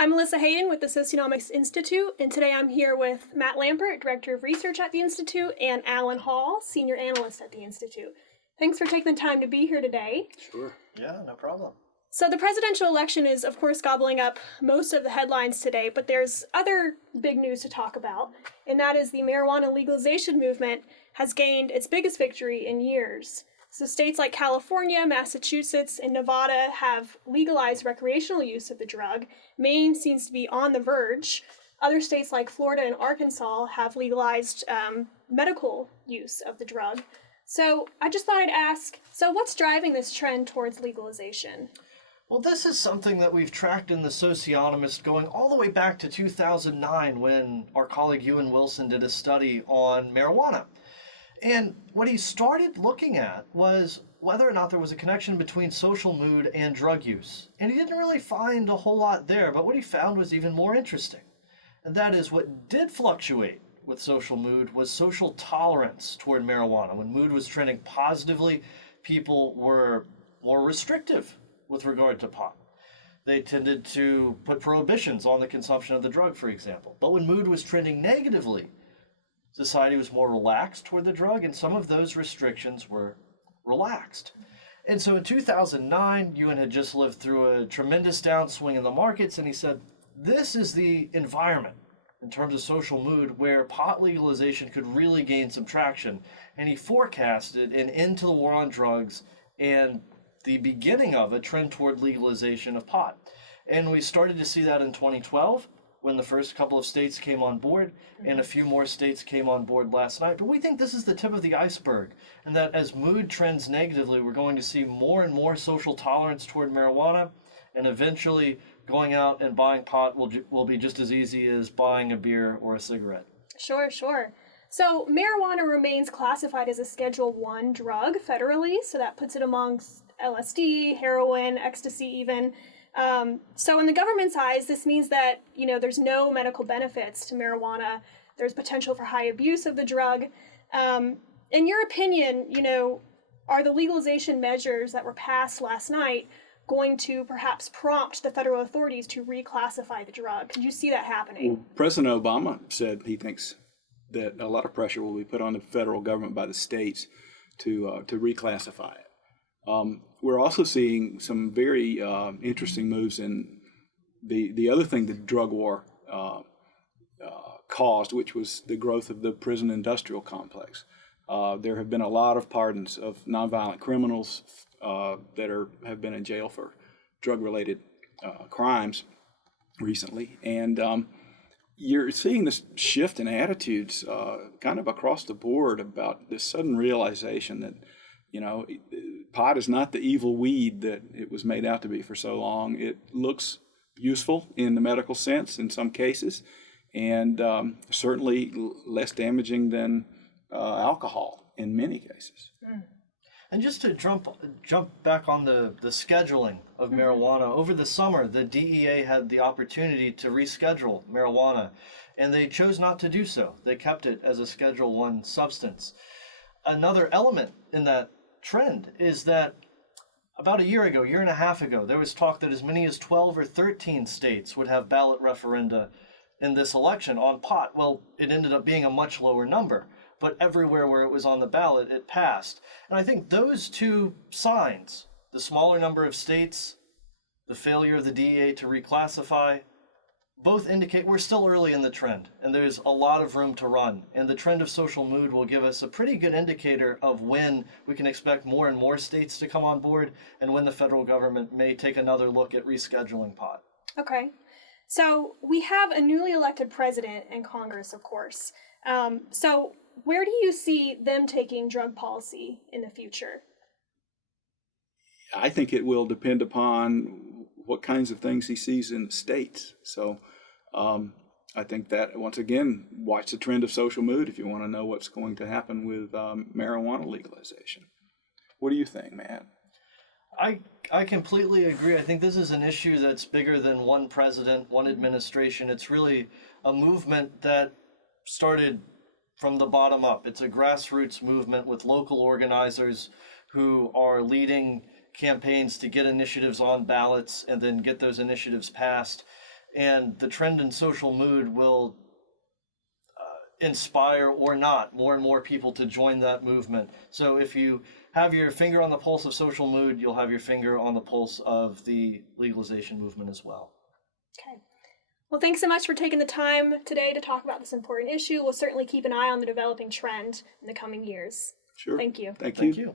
I'm Melissa Hayden with the Socionomics Institute, and today I'm here with Matt Lampert, Director of Research at the Institute, and Alan Hall, Senior Analyst at the Institute. Thanks for taking the time to be here today. Sure. Yeah, no problem. So the presidential election is, of course, gobbling up most of the headlines today, but there's other big news to talk about, and that is the marijuana legalization movement has gained its biggest victory in years. So states like California, Massachusetts, and Nevada have legalized recreational use of the drug. Maine seems to be on the verge. Other states like Florida and Arkansas have legalized medical use of the drug. So I just thought I'd ask, so what's driving this trend towards legalization? Well, this is something that we've tracked in the Socionomist going all the way back to 2009 when our colleague Ewan Wilson did a study on marijuana. And what he started looking at was whether or not there was a connection between social mood and drug use. And he didn't really find a whole lot there, but what he found was even more interesting. And that is what did fluctuate with social mood was social tolerance toward marijuana. When mood was trending positively, people were more restrictive with regard to pot. They tended to put prohibitions on the consumption of the drug, for example. But when mood was trending negatively, society was more relaxed toward the drug, and some of those restrictions were relaxed. And so in 2009, Ewan had just lived through a tremendous downswing in the markets, and he said, this is the environment in terms of social mood where pot legalization could really gain some traction. And he forecasted an end to the war on drugs and the beginning of a trend toward legalization of pot. And we started to see that in 2012, when the first couple of states came on board, and a few more states came on board last night. But we think this is the tip of the iceberg, and that as mood trends negatively, we're going to see more and more social tolerance toward marijuana, and eventually going out and buying pot will be just as easy as buying a beer or a cigarette. Sure. So marijuana remains classified as a Schedule I drug federally, so that puts it amongst LSD, heroin, ecstasy even. So in the government's eyes, this means that, there's no medical benefits to marijuana. There's potential for high abuse of the drug. In your opinion, are the legalization measures that were passed last night going to perhaps prompt the federal authorities to reclassify the drug? Could you see that happening? Well, President Obama said he thinks that a lot of pressure will be put on the federal government by the states to reclassify it. We're also seeing some very interesting moves in the other thing the drug war caused, which was the growth of the prison industrial complex. There have been a lot of pardons of nonviolent criminals that have been in jail for drug-related crimes recently, and you're seeing this shift in attitudes kind of across the board about this sudden realization that pot is not the evil weed that it was made out to be for so long. It looks useful in the medical sense in some cases, and certainly less damaging than alcohol in many cases. And just to jump back on the scheduling of marijuana, over the summer, the DEA had the opportunity to reschedule marijuana, and they chose not to do so. They kept it as a Schedule I substance. Another element in that trend is that about a year and a half ago, there was talk that as many as 12 or 13 states would have ballot referenda in this election on pot. Well, it ended up being a much lower number, but everywhere where it was on the ballot, it passed. And I think those two signs, the smaller number of states, the failure of the DEA to reclassify, both indicate we're still early in the trend, and there's a lot of room to run. And the trend of social mood will give us a pretty good indicator of when we can expect more and more states to come on board, and when the federal government may take another look at rescheduling pot. Okay. So we have a newly elected president and Congress, of course. So where do you see them taking drug policy in the future? I think it will depend upon what kinds of things he sees in the states. So I think that, once again, watch the trend of social mood if you want to know what's going to happen with marijuana legalization. What do you think, Matt? I completely agree. I think this is an issue that's bigger than one president, one administration. It's really a movement that started from the bottom up. It's a grassroots movement with local organizers who are leading campaigns to get initiatives on ballots and then get those initiatives passed. And the trend in social mood will inspire or not more and more people to join that movement. So if you have your finger on the pulse of social mood, you'll have your finger on the pulse of the legalization movement as well. Okay. Well, thanks so much for taking the time today to talk about this important issue. We'll certainly keep an eye on the developing trend in the coming years. Sure. Thank you. Thank you. Thank you.